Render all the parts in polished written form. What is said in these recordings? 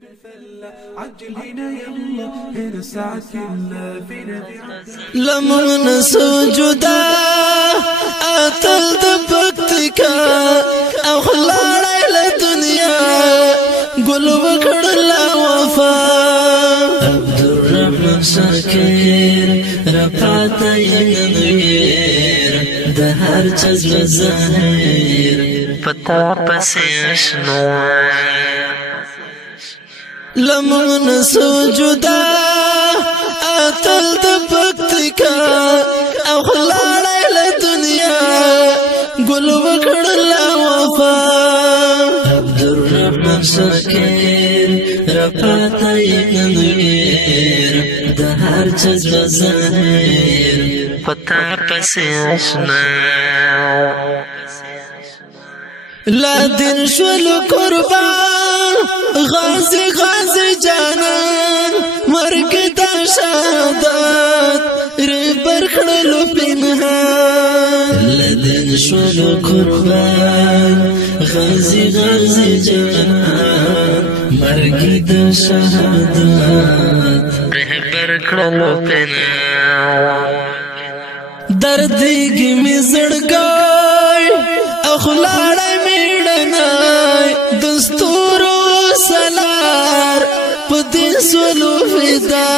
عجل هنا يلا هنا الساعة كلها فينا لمن سجدا أتل دبكتك أخلال إلى الدنيا قل بكر لا وفا عبد الرحمن شاكر رفعت ينوير دهر جزل زهير فتا بسيشنا لمن سجدا أتل دبكتك أخلال إلى الدنيا قل بكر لا وفا عبد الرحمن شاكر رفعت ينوير دهر جزل زهير فتا بسيشنا لا دين شولو قربان غازي غازي جانان مرق دا شهادات ربر خلو بنهان لا دين شولو قربان غازي غازي جانان مرق دا شهادات ربر خلو بنهان دردی می زړګای اخلاړای میړنای دستور سلار پدې سولو فدا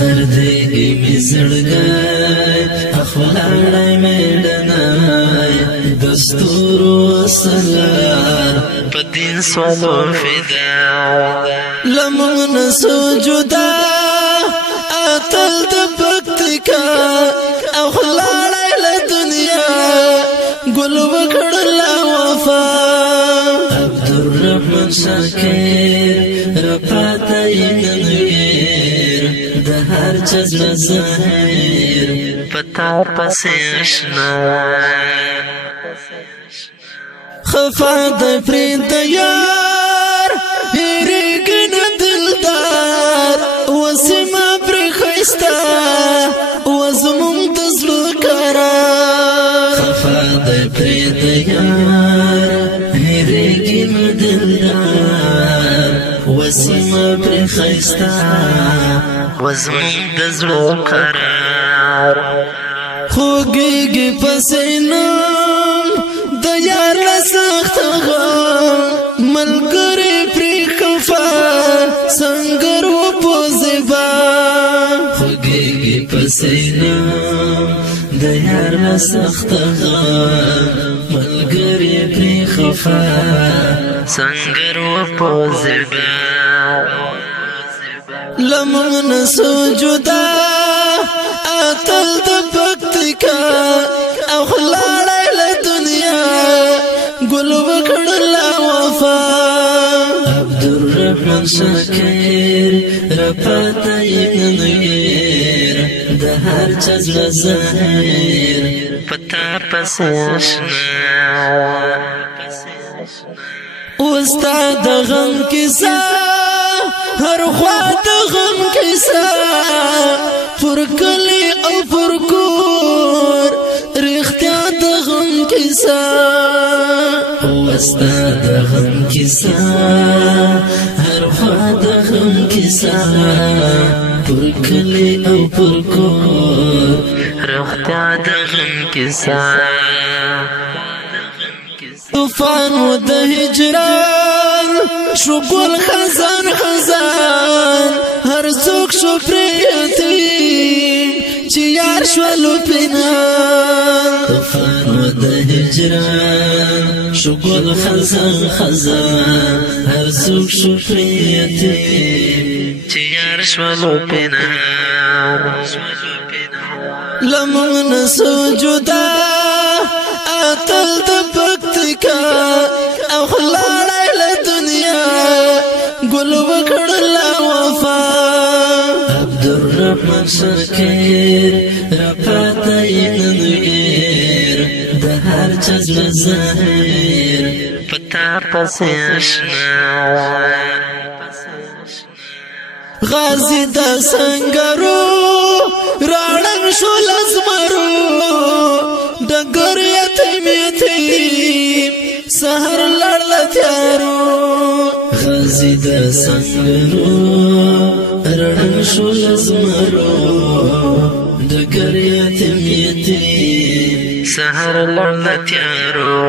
دردی می زړګای اخلاړای میړنای دستور سلار پدې سولو فدا لمن سجدا اتل دبکتک أخلال إلى الدنيا قل بكر لا وفا عبد الرحمن شاكر رفعت ينوير دهر جزل زهير فتا بسيشنا خفاد فريد يار هيريقنا دلدار وسما برخيستا وزمم تزلو قرار خفاد بريد يار هيريكي مدلدار وسما برخيستا وزمم تزلو قرار خوگيگي پسينم ديار لسخت غم ملگري پري خفا سنگر و پوزبا خوگيگي پسينم ديار لسخت غم ملگري پري خفا سنگر و پوزبا لمن سجدا أتل دبكتك أخلال إلى الدنيا قل بكر لا وفا عبد الرحمن شاكر رفعت ينوير دهر جزل زهير فتا بسيشنا استاد غم كسا هر خوات غم كسا فركلي او فركور رختيا غم كسا استاد غم كسا هر خوات غم كسا فركلي او فركور رختيا غم كسا طوفان ود هجران شغل خزان خزان هر څوک شو پریتیم چې یار شولو پنهان طوفان ود هجران شغل خزان خزان هر څوک شو پریتیم چې یار شولو پنهان لمن سجدا أتل دبكتك أخلال إلى الدنيا قل بكر لا وفا عبد الرحمن شاكر رفعت ينوير دهر جزل زهير فتا بسيشنا غازي دا سنگرو راڑنگ شو لزمرو دگر یتیم یتیم سهر لڑل تیارو غازی د سنگرو رړن شو لزمرو دګر یتیم یتیم سحر لړتیارو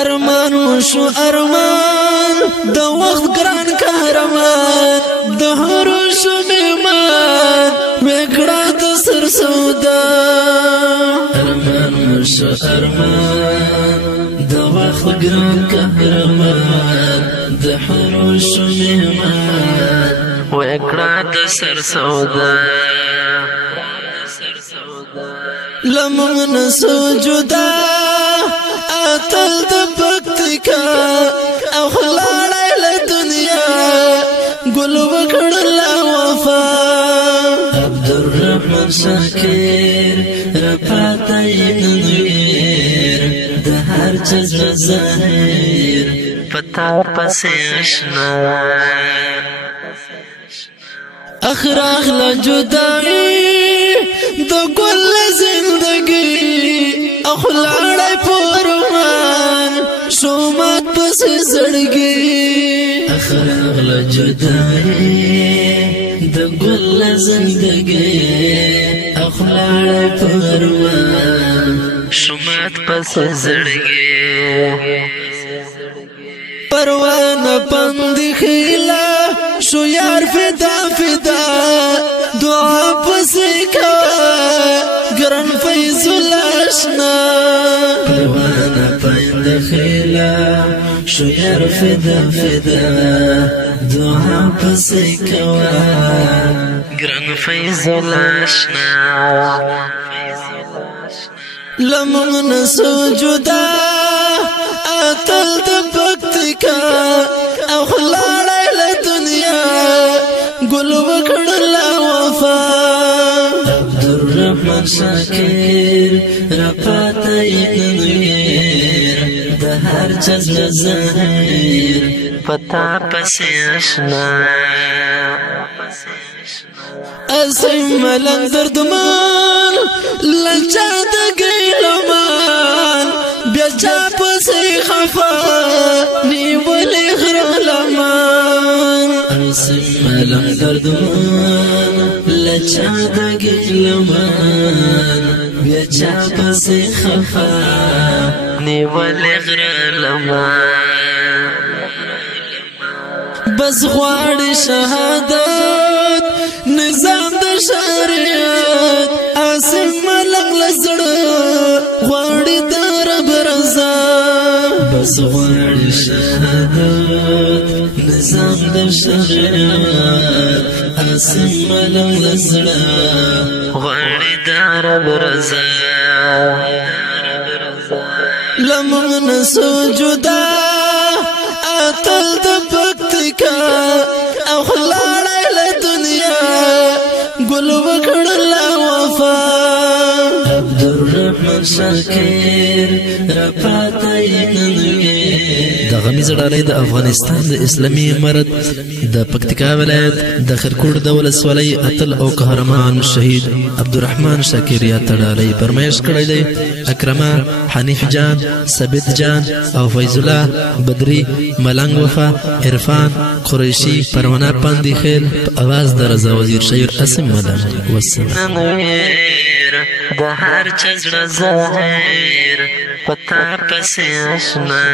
ارمان شو ارمان د وخت ګران قهرمان د هرو شو میمان وکړه د سر سودا ارمان شو ارمان د وخت ګران قهرمان د هرو شو میمان وکړه د سر سودا لمن سجدا اتل د پکتیکا او خلاړای له دنیا ګل وکړل وفا عبدالرحمن شاکر رپاتای ننویر د هر چز ظاهر پتا پسې آشنا اخراخ لا جدائی د ګل زندگی اخلاړای پرمان شومات پس زړګي اخلاق لا جدائی د ګل زندگی اخلاړای پرمان شومات پس زړګي پروان پند خیلا شو یار فدا فدا دعا پسکا گرن فیض الاشنا پروان پند خیلا شو یار فدا فدا دعا پسکا گرن فیض الاشنا لمن سجدا اتل د پکتیکا او خلاړای له دنیا ګل وکړل وفا عبدالرحمن شاکر رپاتای ننویر د هر چز ظاهر پتا پسې آشنا اسیم ملنګ دردمان لچا د ګیلمان بیا چا پسې خفا نیولې غره لمان اسیم ملنګ دردمان لچا د ګیلمان بیا چا پسې خفا نیولې غره لمان بس غواړي شهادت نظام د شریعت اسیم ملنګ لزړه غواړي د رب رضا بس غواړي شهادت نظام د شریعت اسیم ملنګ لزړه غواړي د رب رضا لمن سجدا اتل د پکتیکا او خلاړای له دنیا ګل وکړل وفا عبدالرحمن شاکر رپاتای ننویر د غمیز ډالۍ د افغانستان د اسلامي امارت د پکتیکا ولایت د خرکوټ د ولسوالۍ اتل او قهرمان شهید عبدالرحمن شاکر یا تړالۍ فرمایش کړی دی اکرمه حنیف جان ثابت جان او فیض الله بدری ملنګ وفا عرفان قریشی پروانه پاندی خیل په आवाज د رضا وزیر شعر اسم مدن والسلام د هر چز ظاهر پتا پسې آشنا